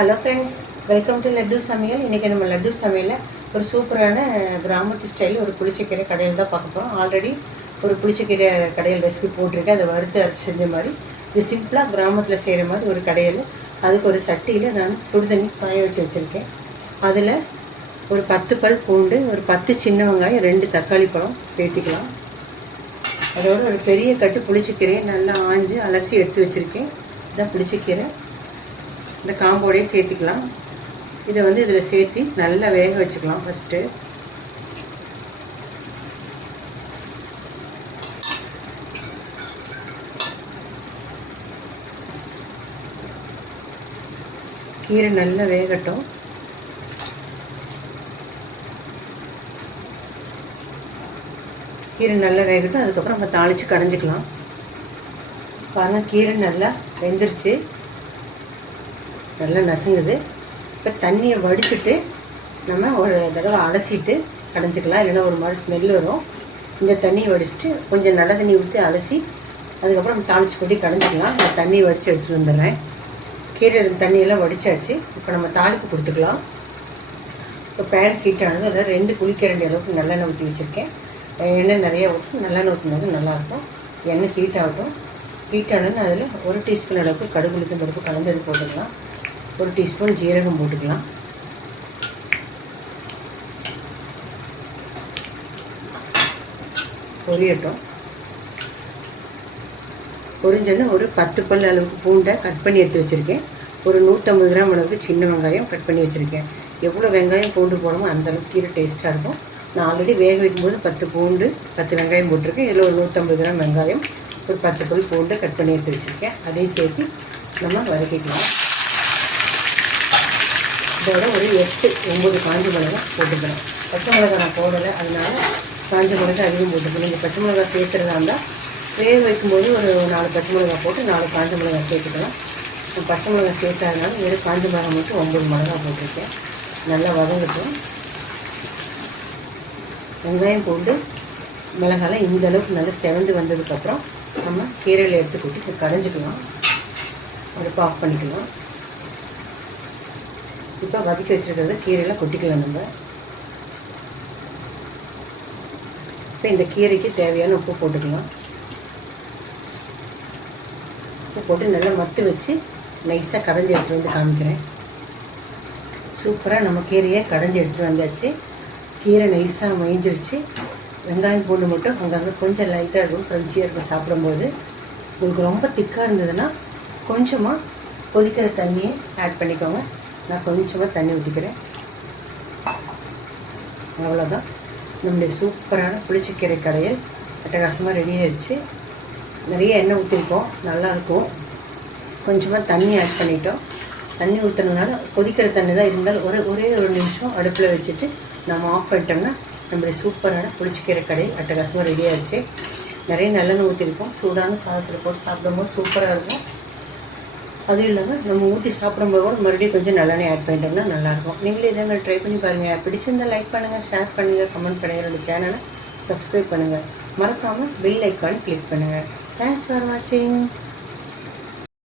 Hello friends welcome to Laddu சமையல் இன்றைக்கி நம்ம லட்டு சமையலில் ஒரு சூப்பரான கிராமத்து ஸ்டைல் ஒரு புளிச்சக்கீரை கடையில் தான் பார்க்க போகிறோம் ஆல்ரெடி ஒரு புளிச்சக்கீரை கடையில் ரெசிபி போட்டிருக்கேன் அதை வறுத்து அரைச்சி செஞ்ச மாதிரி இது சிம்பிளாக கிராமத்தில் செய்கிற மாதிரி ஒரு கடையில் அதுக்கு ஒரு சட்டியில் நான் சுடு தண்ணி காய வச்சு வச்சுருக்கேன். அதில் ஒரு பத்து பல் பூண்டு ஒரு பத்து சின்ன வெங்காயம் ரெண்டு தக்காளி பழம் சேர்த்துக்கலாம். அதோட ஒரு பெரிய கட்டு புளிச்சக்கீரையை நல்லா ஆஞ்சு அலசி எடுத்து வச்சுருக்கேன். இதான் புளிச்சக்கீரை. இந்த காம்போடையே சேர்த்துக்கலாம். இதை வந்து இதில் சேர்த்து நல்லா வேக வச்சுக்கலாம் ஃபஸ்ட்டு கீரை நல்லா வேகட்டும். கீரை நல்லா வேகட்டும் அதுக்கப்புறம் நம்ம தாளித்து கடைஞ்சிக்கலாம். பாருங்கள் கீரை நல்லா வெந்துருச்சு. நல்லா நசுங்குது. இப்போ தண்ணியை வடிச்சிட்டு நம்ம ஒரு தடவை அலசிட்டு கடைஞ்சிக்கலாம். இல்லைன்னா ஒரு மாதிரி ஸ்மெல் வரும். இந்த தண்ணியை வடிச்சிட்டு கொஞ்சம் நல்ல தண்ணி ஊற்றி அலசி அதுக்கப்புறம் தாளிச்சு கொட்டி கடைஞ்சிக்கலாம். நான் தண்ணியை வடித்து எடுத்துகிட்டு வந்துடுறேன். கீரை தண்ணியெல்லாம் வடித்தாச்சு இப்போ நம்ம தாளிப்பு கொடுத்துக்கலாம். இப்போ பேன் ஹீட் ஆனது அதில் ரெண்டு குளிக்கரண்டி அளவுக்கு நல்லெண்ணெய் ஊற்றி வச்சுருக்கேன். எண்ணெய் நிறைய ஊற்றி நல்லெண்ணெய் ஊற்றினது நல்லாயிருக்கும். எண்ணெய் ஹீட் ஆகட்டும். ஹீட் அதில் ஒரு டீஸ்பூன் அளவுக்கு கடுகு உளுத்தம் பருப்பு கலந்து போட்டுக்கலாம். ஒரு டீஸ்பூன் ஜீரகம் போட்டுக்கலாம். பொரியட்டும். பொரிஞ்சது ஒரு பத்து பல் அளவுக்கு பூண்டை கட் பண்ணி எடுத்து வச்சுருக்கேன். ஒரு நூற்றம்பது கிராம் அளவுக்கு சின்ன வெங்காயம் கட் பண்ணி வச்சுருக்கேன். எவ்வளோ வெங்காயம் பூண்டு போடணுமோ அந்தளவுக்கு கீரை டேஸ்ட்டாக இருக்கும். நான் ஆல்ரெடி வேக வைக்கும்போது பத்து பூண்டு பத்து வெங்காயம் போட்டிருக்கேன். இதில் ஒரு நூற்றம்பது கிராம் வெங்காயம் ஒரு பத்து பல் பூண்டு கட் பண்ணி எடுத்து வச்சுருக்கேன். அதையும் சேர்த்து நம்ம வதக்கிக்கலாம். இதோட ஒரு எட்டு ஒம்பது காஞ்ச மிளகா போட்டுக்கலாம் பச்சை மிளகா நான் போடலை அதனால் காஞ்ச மிளகா அதிகம் போட்டுக்கணும் இந்த பச்சை மிளகா சேர்த்துறதா இருந்தால் வேக வைக்கும்போது ஒரு நாலு பச்சை மிளகா போட்டு நாலு காஞ்ச மிளகா சேர்த்துக்கலாம். பச்சை மிளகா சேர்த்தாதனால வெறும் காஞ்ச மிளகா மட்டும் ஒம்பது மிளகா போட்டிருக்கேன். நல்லா வதங்கட்டும். வெங்காயம் போட்டு மிளகாலாம் இந்த அளவுக்கு நல்லா செவந்து வந்ததுக்கப்புறம் நம்ம கீரையில் எடுத்து கொட்டி கடைஞ்சிக்கலாம். அடுப்பு ஆஃப் பண்ணிக்கலாம். இப்போ வதக்கி வச்சுருக்கிறத கீரையில் கொட்டிக்கலாம் நம்ம. இப்போ இந்த கீரைக்கு தேவையான உப்பு போட்டுக்கலாம். உப்பு போட்டு நல்லா மத்து வச்சு நைஸாக கடைஞ்சி எடுத்துகிட்டு வந்து காமிக்கிறேன். சூப்பராக நம்ம கீரையை கடைஞ்சி எடுத்துகிட்டு வந்தாச்சு. கீரை நைஸாக மொய்ஞ்சிருச்சு. வெங்காயம் பூண்டு மட்டும் அங்கங்கே கொஞ்சம் லைட்டாக இருக்கும் க்ரன்ச்சியாக இருக்கும் சாப்பிடும்போது. உங்களுக்கு ரொம்ப திக்காக இருந்ததுன்னா கொஞ்சமாக கொதிக்கிற தண்ணியை ஆட் பண்ணிக்கோங்க. நான் கொஞ்சமாக தண்ணி ஊற்றிக்கிறேன் அவ்வளோதான் நம்மளுடைய சூப்பரான புளிச்சக்கீரை கடையில் அட்டகாசமாக ரெடி ஆயிடுச்சு. நிறைய எண்ணெய் ஊற்றிருக்கோம் நல்லாயிருக்கும் கொஞ்சமாக தண்ணி ஆட் பண்ணிட்டோம். தண்ணி ஊற்றுறதுனால கொதிக்கிற தண்ணி தான் இருந்தாலும் ஒரே ஒரே ஒரு நிமிஷம் அடுப்பில் வச்சுட்டு நம்ம ஆஃப் பண்ணிட்டோம்னா நம்மளுடைய சூப்பரான புளிச்சக்கீரை கடை அட்டகாசமாக ரெடி ஆயிடுச்சு. நிறைய நல்லெண்ணெய் ஊற்றிருக்கோம் சூடான சாதத்தில் போட்டு சாப்பிடும்போது சூப்பராக இருக்கும். அதுவும் இல்லாமல் நம்ம ஊற்றி சாப்பிடும்போது கூட மறுபடியும் கொஞ்சம் நல்லெண்ணெய் ஆட் பண்ணிட்டோம்னா நல்லாயிருக்கும். நீங்களே இதே மாதிரி ட்ரை பண்ணி பாருங்கள் பிடிச்சிருந்தா லைக் பண்ணுங்கள் ஷேர் பண்ணுங்கள் கமெண்ட் பண்ணுங்கள் என்னோடய சேனலை சப்ஸ்கிரைப் பண்ணுங்கள் மறக்காமல் பெல் ஐக்கான் கிளிக் பண்ணுங்கள் தேங்க்ஸ் ஃபார் வாட்சிங்